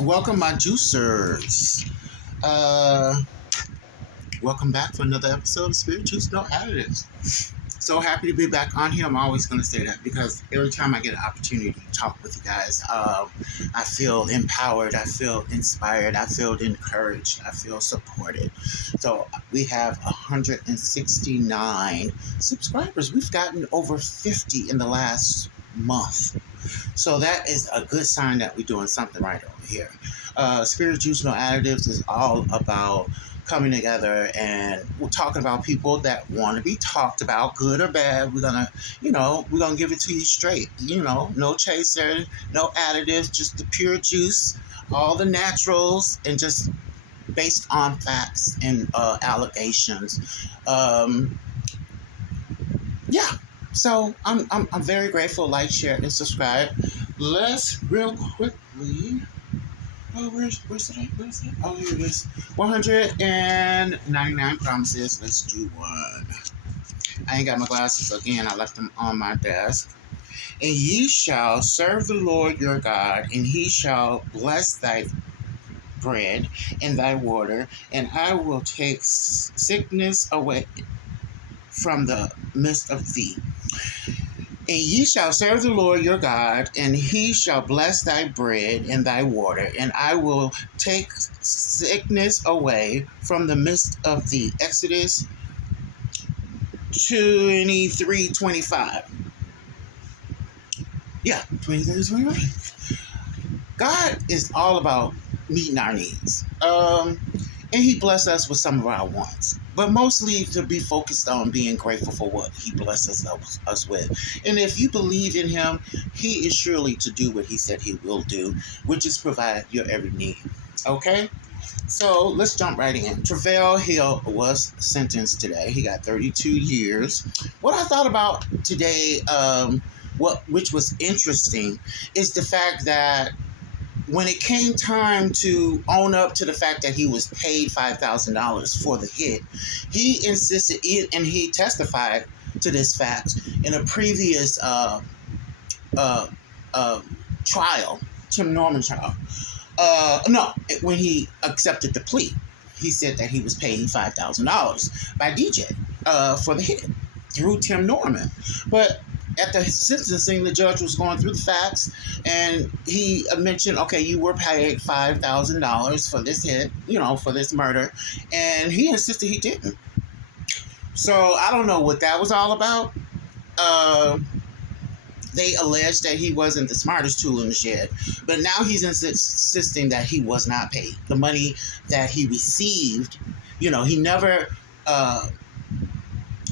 Welcome, my juicers. Uh, Welcome back for another episode of Spirit Juice No Additives. So happy to be back on here. I'm always going to say that because every time I get an opportunity to talk with you guys, I feel empowered, I feel inspired, I feel encouraged, I feel supported. So we have 169 subscribers. We've gotten over 50 in the last month. So that is a good sign that we're doing something right over here. Spirit Juice No Additives is all about coming together, and we're talking about people that want to be talked about, good or bad. We're gonna give it to you straight. No chaser, no additives, just the pure juice, all the naturals, and just based on facts and allegations. Yeah. So I'm very grateful. Like, share, and subscribe. Let's real quickly. Oh, where's it? Where's it? Oh, here it is. 199 promises. Let's do one. I ain't got my glasses again. I left them on my desk. And ye shall serve the Lord your God, and he shall bless thy bread and thy water, and I will take sickness away from the midst of thee. And ye shall serve the Lord your God, and he shall bless thy bread and thy water, and I will take sickness away from the midst of thee. Exodus 23:25. Yeah, 23:25. God is all about meeting our needs. And he blessed us with some of our wants, but mostly to be focused on being grateful for what he blesses us with. And if you believe in him, he is surely to do what he said he will do, which is provide your every need. Okay? So let's jump right in. Travell Hill was sentenced today. He got 32 years. What I thought about today, which was interesting, is the fact that when it came time to own up to the fact that he was paid $5,000 for the hit, he insisted, and he testified to this fact in a previous trial, Tim Norman trial. No, when he accepted the plea, he said that he was paying $5,000 by DJ for the hit through Tim Norman. But at the sentencing, the judge was going through the facts, and he mentioned, okay, you were paid $5,000 for this hit, for this murder, and he insisted he didn't. So I don't know what that was all about. They alleged that he wasn't the smartest tool in the shed, but now he's insisting that he was not paid. The money that he received, he never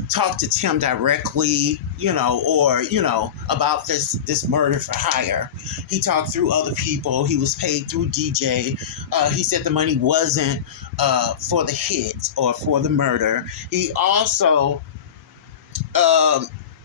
talked to Tim directly, or about this murder for hire. He talked through other people. He was paid through DJ. He said the money wasn't for the hit or for the murder. He also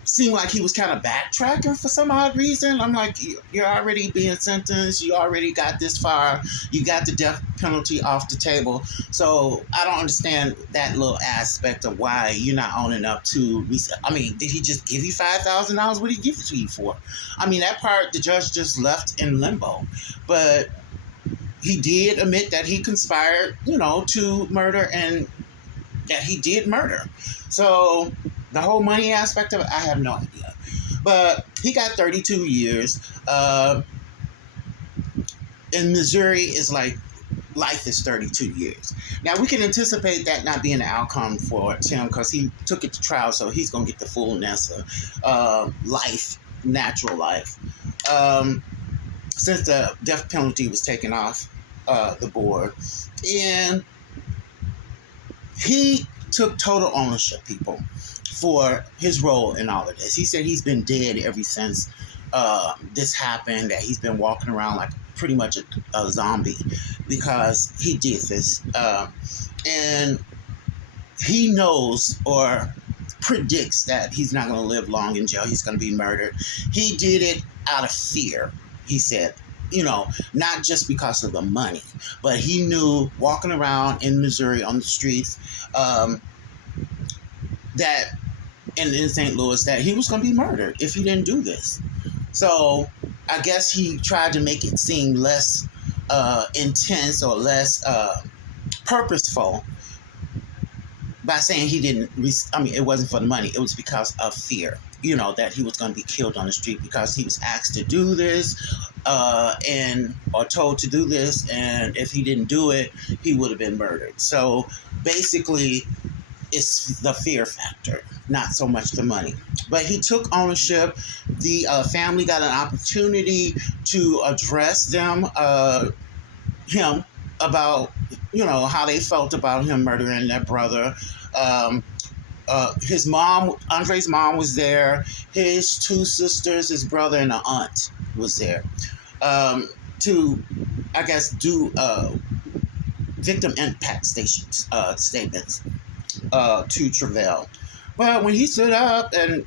seemed like he was kind of backtracking for some odd reason. I'm like, you're already being sentenced. You already got this far. You got the death penalty off the table. So I don't understand that little aspect of why you're not owning up to. I mean, did he just give you $5,000? What did he give it to you for? I mean, that part the judge just left in limbo. But he did admit that he conspired, to murder, and that he did murder. So the whole money aspect of it, I have no idea. But he got 32 years. In Missouri, is like life is 32 years. Now, we can anticipate that not being the outcome for Tim because he took it to trial, so he's going to get the fullness of life, natural life. Since the death penalty was taken off the board. And he took total ownership, people, for his role in all of this. He said he's been dead ever since this happened, that he's been walking around like pretty much a zombie because he did this. And he knows or predicts that he's not going to live long in jail. He's going to be murdered. He did it out of fear, he said. Not just because of the money, but he knew walking around in Missouri on the streets that in St. Louis that he was going to be murdered if he didn't do this. So I guess he tried to make it seem less intense or less purposeful by saying he didn't. I mean, it wasn't for the money. It was because of fear. That he was going to be killed on the street because he was asked to do this, or told to do this, and if he didn't do it, he would have been murdered. So basically, it's the fear factor, not so much the money. But he took ownership. The family got an opportunity to address him about how they felt about him murdering their brother. His mom, Andre's mom, was there. His two sisters, his brother, and an aunt was there to, I guess, do victim impact statements to Travell. But when he stood up and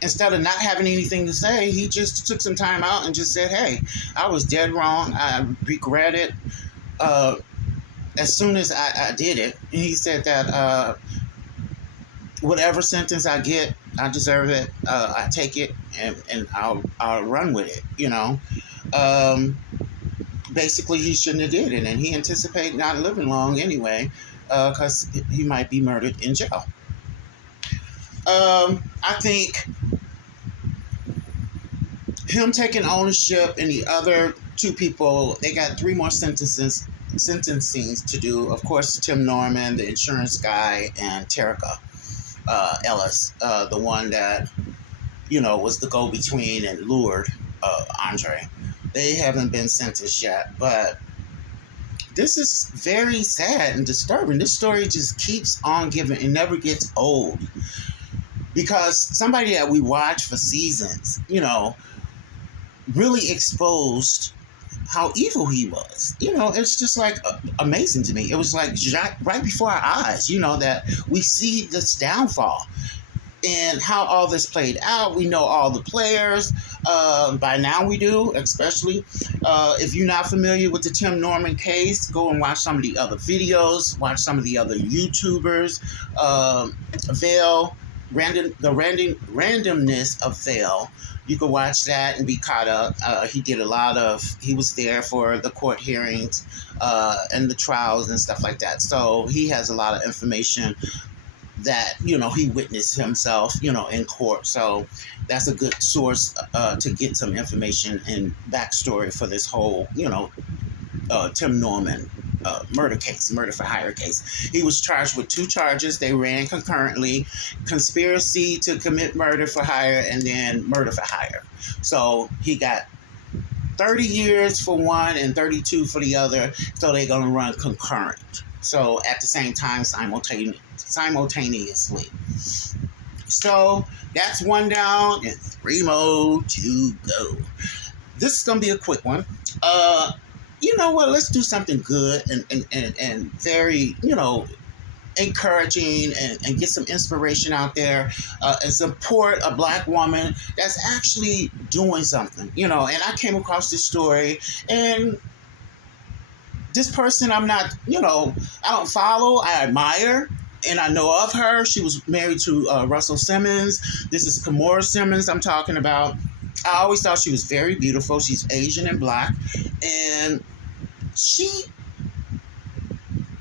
instead of not having anything to say, he just took some time out and just said, "Hey, I was dead wrong. I regret it. As soon as I did it," and he said that whatever sentence I get, I deserve it. I take it and I'll run with it. Basically, he shouldn't have did it, and he anticipated not living long anyway, because he might be murdered in jail. I think him taking ownership and the other two people, they got 3 more sentencings to do. Of course, Tim Norman, the insurance guy, and Terica Ellis, the one that was the go-between and lured Andre. They haven't been sentenced yet, but this is very sad and disturbing. This story just keeps on giving. It never gets old, because somebody that we watch for seasons, really exposed how evil he was. It's just like amazing to me. It was like right before our eyes, that we see this downfall and how all this played out. We know all the players. By now we do, especially. If you're not familiar with the Tim Norman case, go and watch some of the other videos, watch some of the other YouTubers. The randomness of Vail. You can watch that and be caught up. He was there for the court hearings and the trials and stuff like that. So he has a lot of information that, he witnessed himself, in court. So that's a good source to get some information and backstory for this whole, Tim Norman murder for hire case. He was charged with 2 charges. They ran concurrently: conspiracy to commit murder for hire and then murder for hire. So he got 30 years for one and 32 for the other. So they're going to run concurrent. So at the same time, simultaneously. So that's 1 down and 3 more to go. This is going to be a quick one. You know what? Let's do something good and very, encouraging and get some inspiration out there and support a Black woman that's actually doing something, And I came across this story, and this person I don't follow. I admire and I know of her. She was married to Russell Simmons. This is Kimora Simmons I'm talking about. I always thought she was very beautiful. She's Asian and Black, and she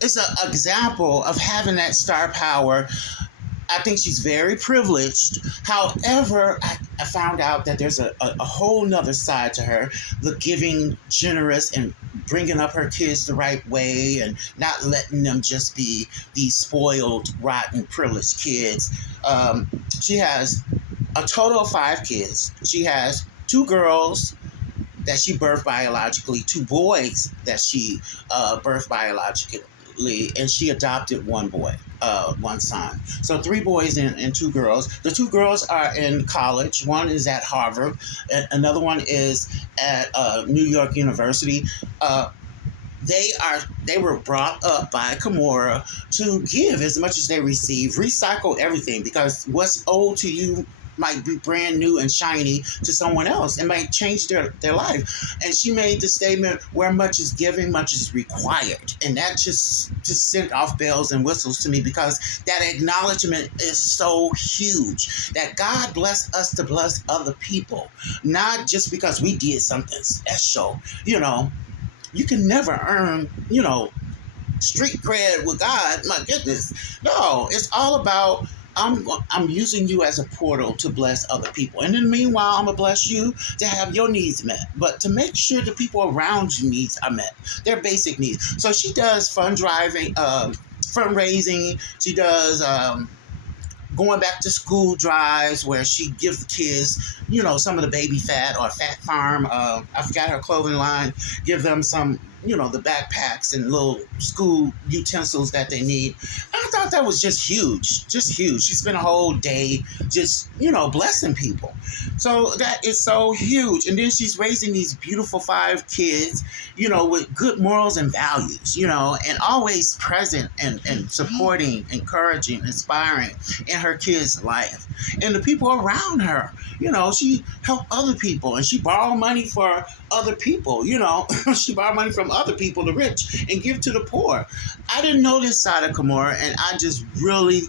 is an example of having that star power. I think she's very privileged. However, I found out that there's a whole nother side to her, the giving, generous, and bringing up her kids the right way and not letting them just be these spoiled, rotten, privileged kids. She has a total of 5 kids. She has 2 girls that she birthed biologically, 2 boys that she birthed biologically, and she adopted 1 boy, 1 son. So 3 boys and 2 girls. The 2 girls are in college. One is at Harvard, and another one is at New York University. They were brought up by Kimora to give as much as they receive, recycle everything, because what's old to you might be brand new and shiny to someone else and might change their life. And she made the statement, where much is given, much is required. And that just sent off bells and whistles to me, because that acknowledgement is so huge, that God bless us to bless other people, not just because we did something special, You can never earn, street cred with God. My goodness. No, it's all about I'm using you as a portal to bless other people. And in the meanwhile, I'm gonna bless you to have your needs met. But to make sure the people around you needs are met. Their basic needs. So she does fundraising. She does going back to school drives where she gives the kids, some of the baby fat or fat farm. I forgot her clothing line. Give them some, the backpacks and little school utensils that they need. I thought that was just huge, just huge. She spent a whole day just, blessing people. So that is so huge. And then she's raising these beautiful 5 kids, with good morals and values, and always present and supporting, encouraging, inspiring in her kids' life. And the people around her, she helped other people and she borrowed money for other people, she borrowed money from other people, the rich, and give to the poor. I didn't know this side of Kimora, and I just really,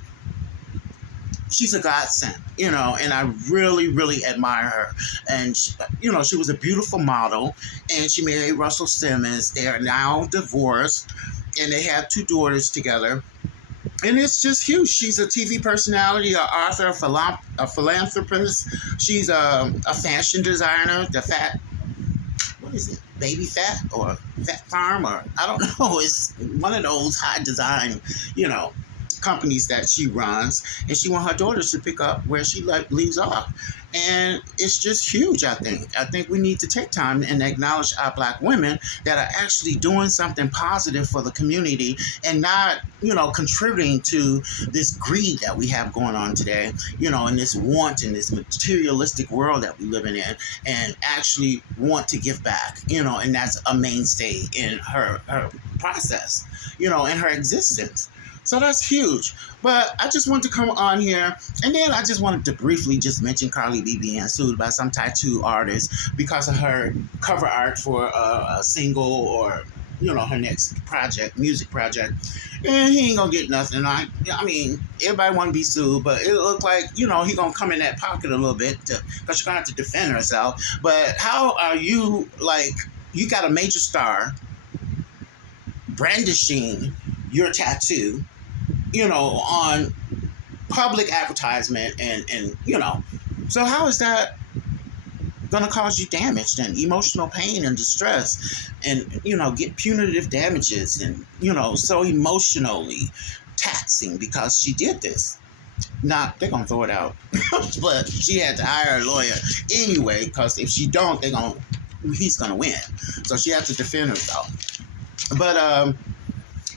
she's a godsend, and I really, really admire her. And, she was a beautiful model, and she married Russell Simmons. They are now divorced, and they have 2 daughters together. And it's just huge. She's a TV personality, an author, a philanthropist. She's a fashion designer. What is it? Baby Fat or Fat Farm, or I don't know. It's one of those high design, companies that she runs, and she wants her daughters to pick up where she leaves off. And it's just huge. I think we need to take time and acknowledge our Black women that are actually doing something positive for the community and not, contributing to this greed that we have going on today, in this want in this materialistic world that we live in, and actually want to give back, and that's a mainstay in her process, in her existence. So that's huge. But I just wanted to come on here, and then I just wanted to briefly just mention Cardi B being sued by some tattoo artist because of her cover art for a single or, her next music project. And he ain't gonna get nothing. I mean, everybody want to be sued, but it looked like, he gonna come in that pocket a little bit because she's gonna have to defend herself. But how are you, you got a major star brandishing your tattoo, on public advertisement and so how is that going to cause you damage and emotional pain and distress and, get punitive damages and, so emotionally taxing because she did this? They're going to throw it out. But she had to hire a lawyer anyway, because if she don't, he's going to win. So she had to defend herself. But,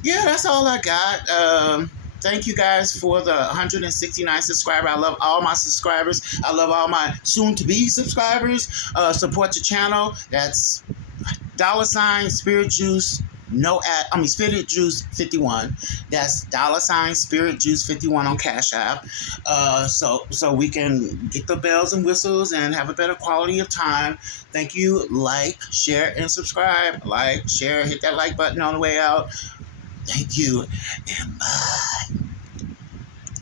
yeah, that's all I got. Thank you guys for the 169 subscribers. I love all my subscribers. I love all my soon-to-be subscribers. Support the channel. That's $ Spirit Juice. Spirit Juice 51. That's $ Spirit Juice 51 on Cash App. So we can get the bells and whistles and have a better quality of time. Thank you. Like, share, and subscribe. Like, share, hit that like button on the way out. Thank you, and bye.